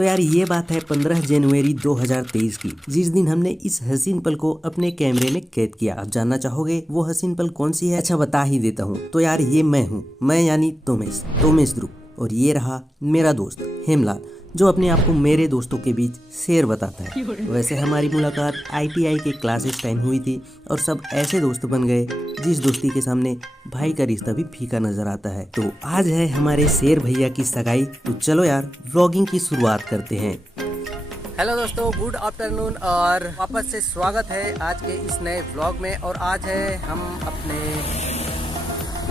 तो यार ये बात है 15 जनवरी 2023 की, जिस दिन हमने इस हसीन पल को अपने कैमरे में कैद किया। आप जानना चाहोगे वो हसीन पल कौन सी है? अच्छा बता ही देता हूँ। तो यार ये मैं हूँ, मैं यानी तोमेश ध्रुव, और ये रहा मेरा दोस्त हेमलाल, जो अपने आप को मेरे दोस्तों के बीच शेर बताता है। वैसे हमारी मुलाकात ITI के क्लासेस टाइम हुई थी और सब ऐसे दोस्त बन गए जिस दोस्ती के सामने भाई का रिश्ता भी फीका नजर आता है। तो आज है हमारे शेर भैया की सगाई, तो चलो यार व्लॉगिंग की शुरुआत करते हैं। हेलो दोस्तों, गुड आफ्टरनून और वापस से स्वागत है आज के इस नए व्लॉग में। और आज है हम अपने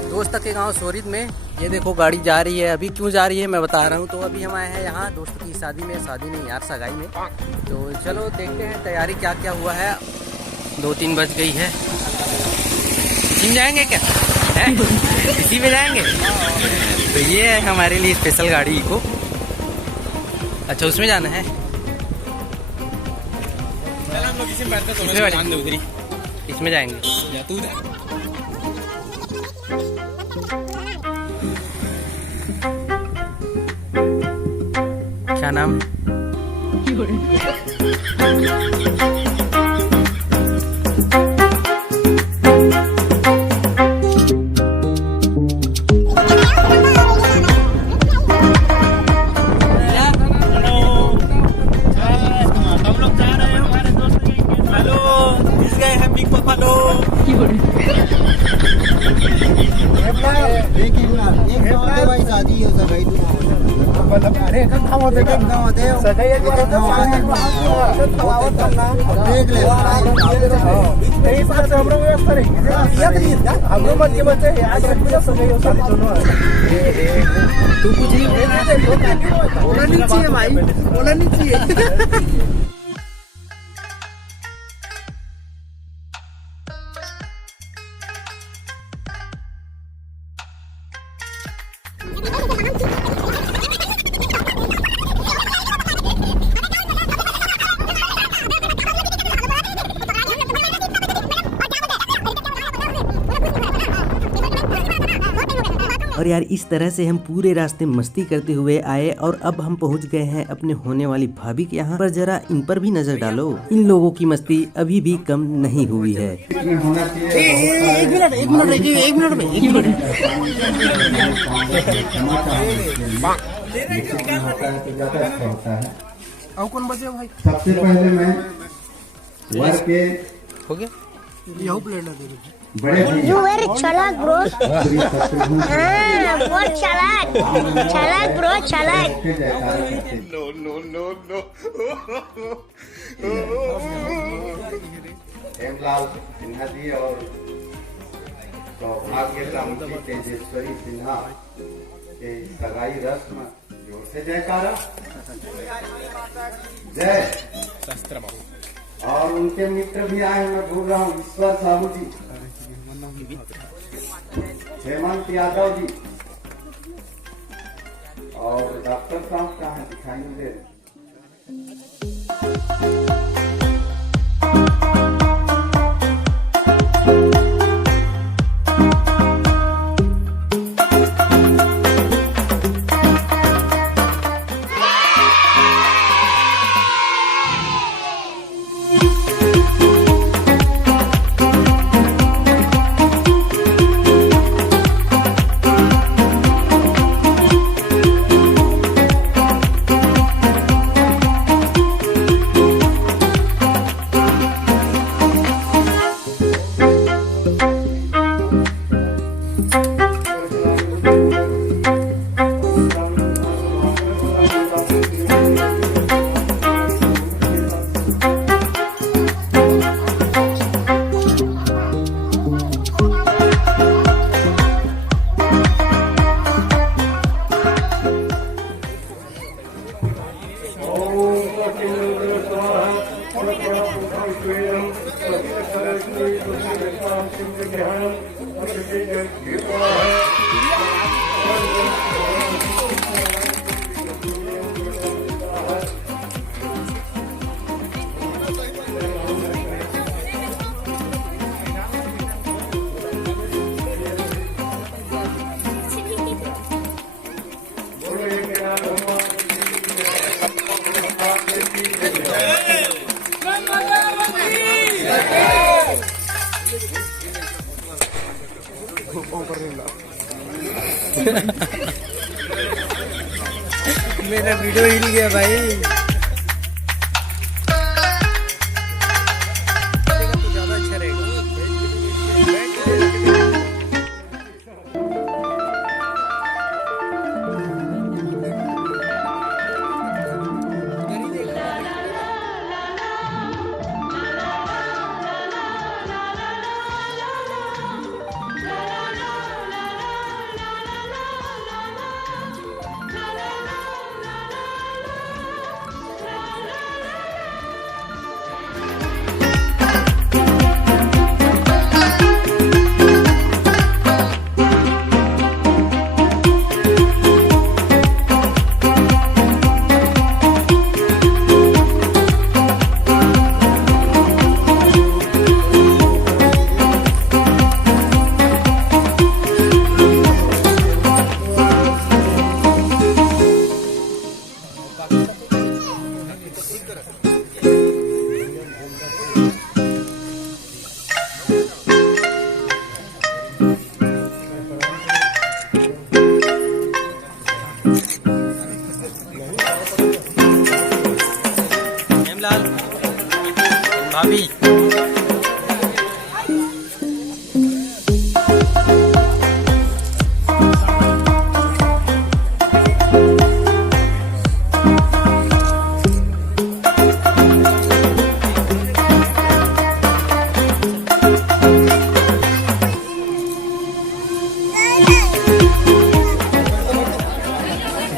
दोस्त के गांव सोरिद में। ये देखो गाड़ी जा रही है, अभी क्यों जा रही है मैं बता रहा हूँ। तो अभी हम आए हैं यहाँ दोस्त की शादी में, शादी नहीं यार सगाई में। तो चलो देखते हैं तैयारी क्या क्या हुआ है। 2-3 बज गई है। जिम जाएंगे क्या है? इसी में जाएंगे। तो ये है हमारे लिए स्पेशल गाड़ी इको। अच्छा उसमें जाना है, इसमें जाएंगे। क्या नाम? तू कुछ बोला नहीं चाहिए भाई, बोला नहीं चाहिए। और यार इस तरह से हम पूरे रास्ते मस्ती करते हुए आए और अब हम पहुंच गए हैं अपने होने वाली भाभी के यहाँ पर। जरा इन पर भी नजर डालो, इन लोगों की मस्ती अभी भी कम नहीं हुई है। एक मिनट। कौन बचे भाई? सबसे पहले मैं वर के हो गया यही प्लेट दे दो। बड़े You were chalak bro. बहुत चालाक bro, चालाक। हेमलाल सिन्हा जी और सौभाग्य रामजी तेजेश्वरी सिन्हा के सगाई रस्म, जोर से जयकारा, जय। और उनके मित्र भी आए, मैं भूल रहा हूँ, ईश्वर साहू जी, हेमंत यादव जी, और डॉक्टर साहब कहाँ दिखाई नहीं दे रहे। मेरा वीडियो हिल गया भाई। तो ज्यादा अच्छा रहेगा। हेमलाल भाभी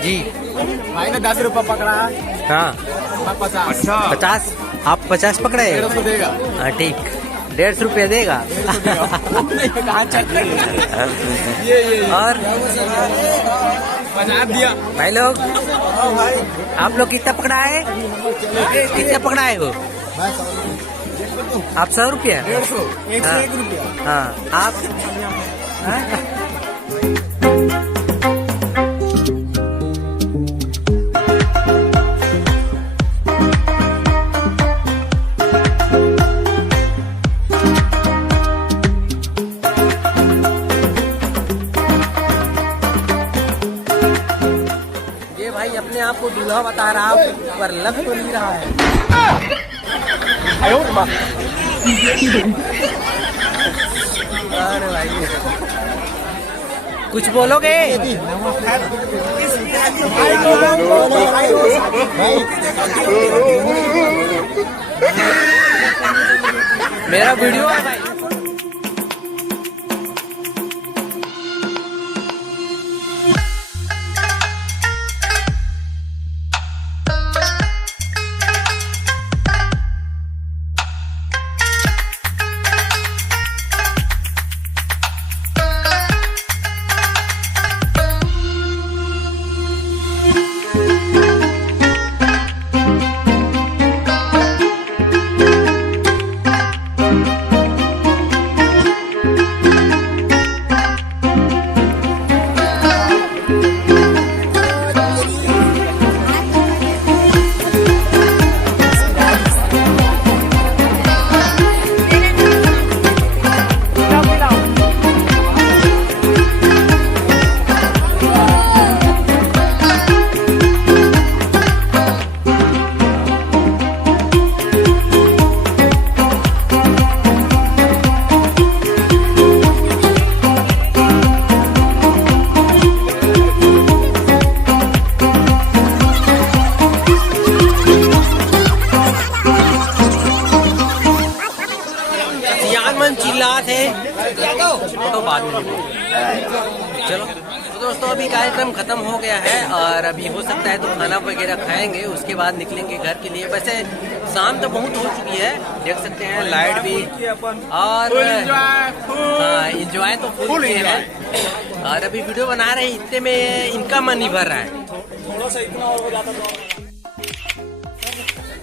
जी भाई ने 10 रुपया पकड़ा। हाँ 50। 50 आप 50 पकड़े 150 देगा। हाँ ठीक 150 रुपया देगा। कहाँ चल रही है? ये और 50 दिया भाई लोग आप लोग कितना पकड़ा है? कितना पकड़ा है वो? आप 100 रुपया 150 101 रुपया। हाँ आप हाँ? ये भाई अपने आप को दूल्हा बता रहा पर लग तो नहीं रहा है। अरे भाई कुछ बोलोगे? मेरा वीडियो है भाई। चिल्लात है तो बाद में चलो। तो दोस्तों अभी कार्यक्रम खत्म हो गया है और अभी हो सकता है तो खाना वगैरह खाएंगे, उसके बाद निकलेंगे घर के लिए। वैसे शाम तो बहुत हो चुकी है, देख सकते हैं लाइट भी और हाँ इंजॉय तो फुल है। और अभी वीडियो बना रहे हैं, इतने में इनका मन नहीं भर रहा है।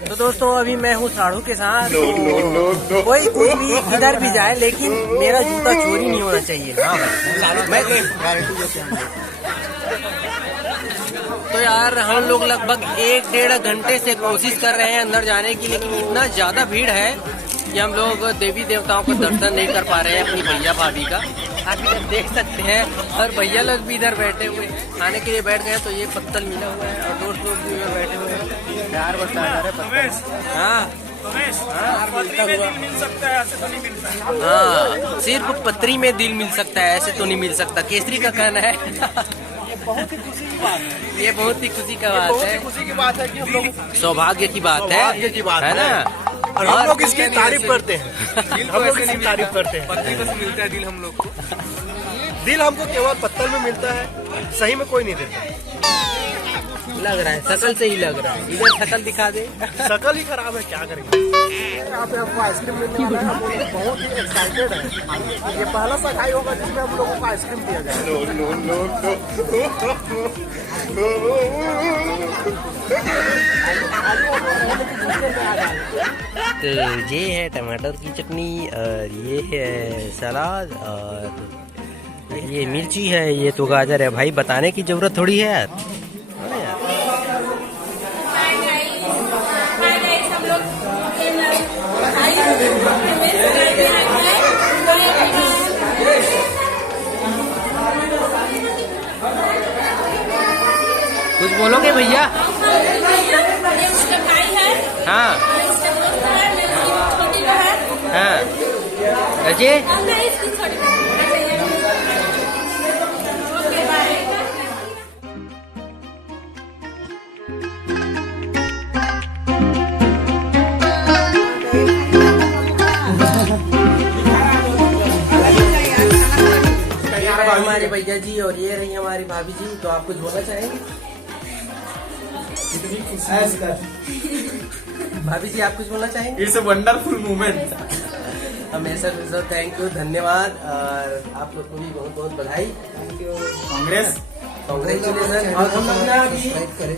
तो दोस्तों अभी मैं हूँ साढ़ू के साथ। तो कोई कुछ भी इधर भी जाए लेकिन मेरा जूता चोरी नहीं होना चाहिए। हाँ भाई मैं तो तो यार हम लोग लगभग 1-1.5 घंटे से कोशिश कर रहे हैं अंदर जाने की, लेकिन इतना ज्यादा भीड़ है कि हम लोग देवी देवताओं का दर्शन नहीं कर पा रहे हैं अपनी भैया भाभी का। आप इधर देख सकते हैं और भैया लोग भी इधर बैठे हुए हैं, खाने के लिए बैठ गए। तो ये पत्तल मिला हुआ है और दोस्त लोग भी इधर बैठे हुए हैं, प्यार बरसा रहे पत्तल। हाँ हाँ, सिर्फ पत्री में दिल मिल सकता है, ऐसे तो नहीं मिल सकता, केसरी का कहना है। बहुत ही खुशी की बात है, ये बहुत ही खुशी का बात है, खुशी की बात है कि हम लोग सौभाग्य की बात है ना। और हम लोग इसकी तारीफ करते हैं, हम लोग इसकी तारीफ करते हैं। पत्नी बस मिलता है दिल हम लोग को, दिल हमको केवल पत्तल में मिलता है, सही में कोई नहीं देता। लग रहा है शकल से ही लग रहा है, इधर शकल दिखा दे। शकल ही खराब है, क्या करेंगे। यहाँ पे हमको आइसक्रीम मिलने वाला है, हम लोग बहुत ही एक्साइटेड है। ये पहला सगाई होगा जिसमें हम लोगों को आइसक्रीम दिया तो ये है टमाटर की चटनी और ये है सलाद और ये मिर्ची है, ये तो गाजर है। भाई बताने की जरूरत थोड़ी है यार। कुछ बोलोगे भैया? हाँ हाँ, अजय हमारे भैया जी और ये रही हमारी भाभी जी। तो आप कुछ बोलना चाहेंगे? भाभी जी आप कुछ बोलना चाहेंगे? It's a wonderful moment. हमेशा थैंक यू, धन्यवाद और आप लोग को भी बहुत बहुत बधाई। कांग्रेचुलेसन। और हम लोग ना अभी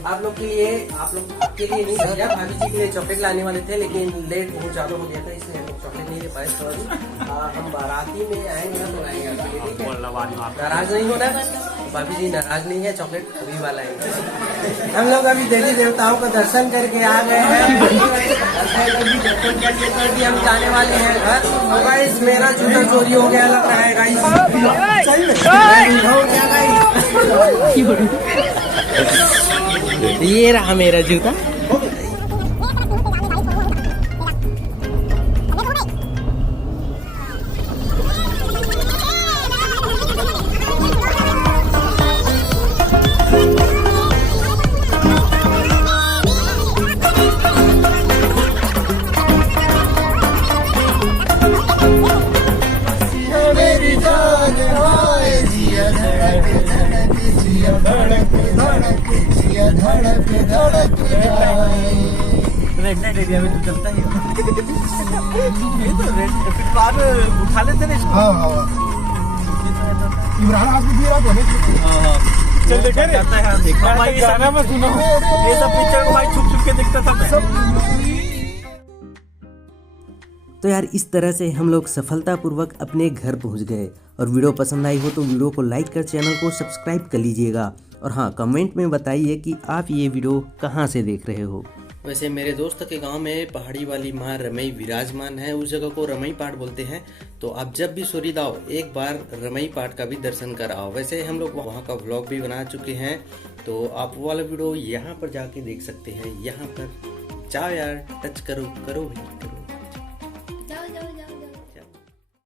आप लोग के लिए, आप लोग के लिए नहीं भैया, भाभी जी के लिए चॉकलेट लाने वाले थे, लेकिन लेट बहुत ज्यादा हो गया था, इसलिए हम लोग चॉकलेट नहीं ले पाए। सॉरी, हम बाराती में आएंगे ना तो आएंगे आपके लिए, ठीक है? नाराज नहीं होना, भाभी जी नाराज नहीं है, चॉकलेट अभी वाला है। हम लोग अभी देवी देवताओं का दर्शन करके आ गए हैं, दर्शन करके हम जाने वाले हैं घर। तो गाइस मेरा जूता चोरी हो गया लग रहा है गाइस, ये रहा मेरा जूता। रेड एरिया में तो चलता ही ये तो रेड फिर बाद उठा लेते ना इसको। हाँ इमरान आपको भी रहा है। चल देखे रे भाई, गाना में सुनो ये सब पिक्चर को भाई छुप छुप के देखता था। तो यार इस तरह से हम लोग सफलतापूर्वक अपने घर पहुंच गए। और वीडियो पसंद आई हो तो वीडियो को लाइक कर चैनल को सब्सक्राइब कर लीजिएगा। और हाँ, कमेंट में बताइए कि आप ये वीडियो कहाँ से देख रहे हो। वैसे मेरे दोस्त के गांव में पहाड़ी वाली माँ रमई विराजमान है, उस जगह को रमई पाठ बोलते हैं। तो आप जब भी सोरीद आओ एक बार रमई पाठ का भी दर्शन कर आओ। वैसे हम लोग वहाँ का व्लॉग भी बना चुके हैं, तो आप वो वाला वीडियो यहाँ पर जाके देख सकते हैं। यहाँ पर जाओ यार, टच करो करो भाई करो।